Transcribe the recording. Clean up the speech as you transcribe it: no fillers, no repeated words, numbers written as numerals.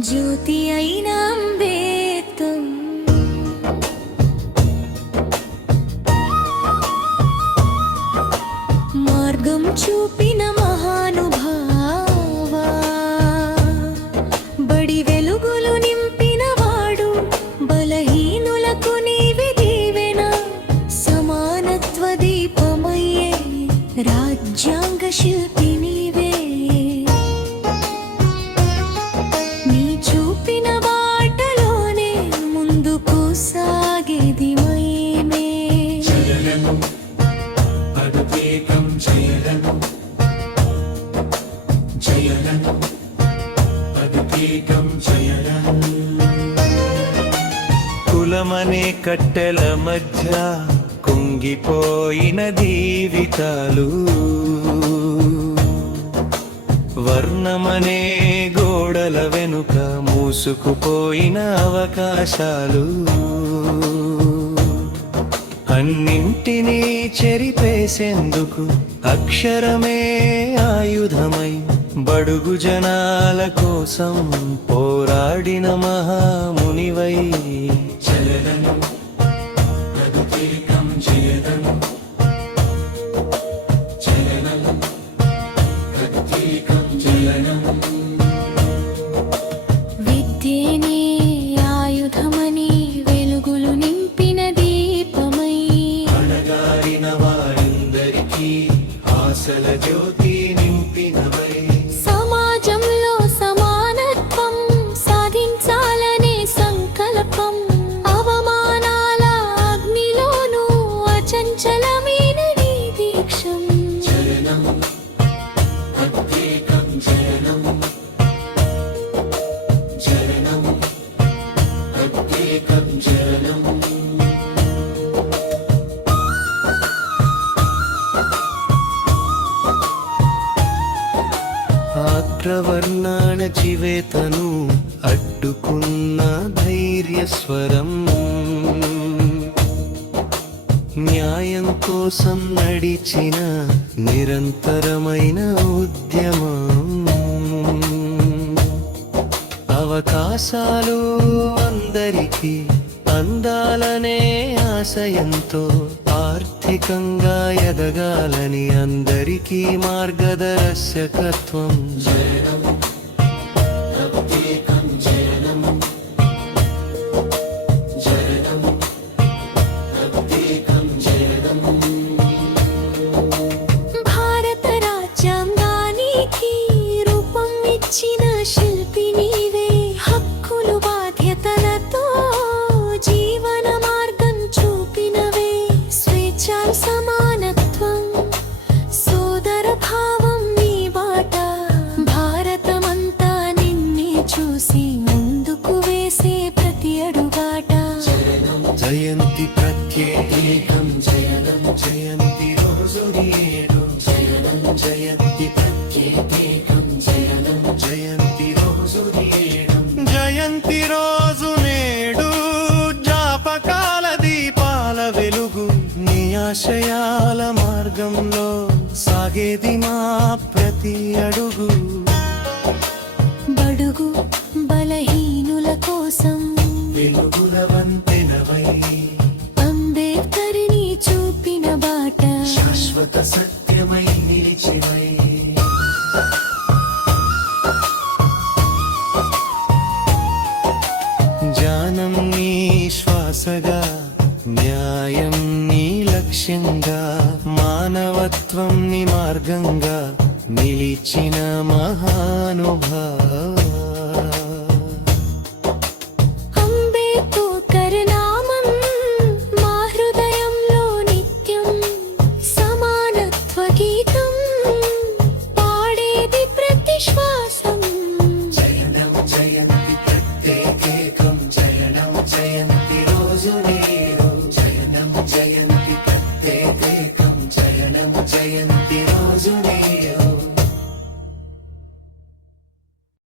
జ్యోతి అయిన అంబేద్కర్ మార్గం చూపిన మహానుభావా బడి వెలుగులు నింపిన వాడు బలహీనులకు నీవే దీవెన సమానత్వ దీపమయ్యే రాజ్యాంగ శిల్పి నీవే నీ చూపిన బాటలోనే ముందుకు సాగేది మయమే జయలను అద్వేగం జయలను జయలను అద్వేగం జయలను కులమనే కట్టెల మధ్య కుంగిపోయిన జీవితాలు వర్ణమనే గోడల వెనుక మూసుకుపోయిన అవకాశాలు అన్నింటినీ చెరిపేసేందుకు అక్షరమే ఆయుధమై బడుగు జనాల కోసం పోరాడిన మహామునివై జయలను అద్వేగం జయలను జయలను అద్వేగం జయలను విద్యేనే ఆయుధమని వెలుగులు నింపిన దీపమై అణగారిన వారందరికీ ఆశల జ్యోతి నింపినవై సమాజంలో సమానత్వం సాధించాలనే సంకల్పం అవమానాల అగ్నిలోనూ అచంచలమైన నీ దీక్షం జయనం అద్వేగం జయనం జయనం అద్వేగం జయనం ఆగ్రవర్ణాన చివేతను అడ్డుకున్న ధైర్యస్వరం న్యాయం కోసం నడిచిన నిరంతరమైన ఉద్యమం అవకాశాలు అందరికీ అందాలనే ఆశయంతో ఆర్థికంగా ఎదగాలని అందరికీ మార్గదర్శకత్వం జయనం అద్వేగం జయనం జయనం అద్వేగం జయనం భారత రాజ్యాంగానికి రూపం ఇచ్చిన శిల్పి నీవే హక్కులు బాధ్యతలతో జీవన మార్గం చూపినవే స్వేచ్ఛ సమానత్వం సోదర భావం నీ బాట భారతమంతా నిన్నే చూసి ముందుకు వేసే ప్రతి అడుగాట జయంతి ప్రత్యేకం జయనం జయంతి రోజు నేడు జయనం జయంతి ప్రత్యేకం జయనం జయంతి రోజు నేడు జయంతి రోజు నేడు జ్ఞాపకాల దీపాల వెలుగు నీ ఆశయాల మార్గంలో సాగేది మా ప్రతి అడుగు బడుగు బలహీనుల కోసం వెలుగుల వంతెనవై అంబేద్కర్ని చూపిన బాట శాశ్వత సత్యమై నిలిచివై జ్ఞానం నీ శ్వాసగా న్యాయం నీ లక్ష్యంగా మానవత్వం నీ మార్గంగా నిలిచిన మహానుభావ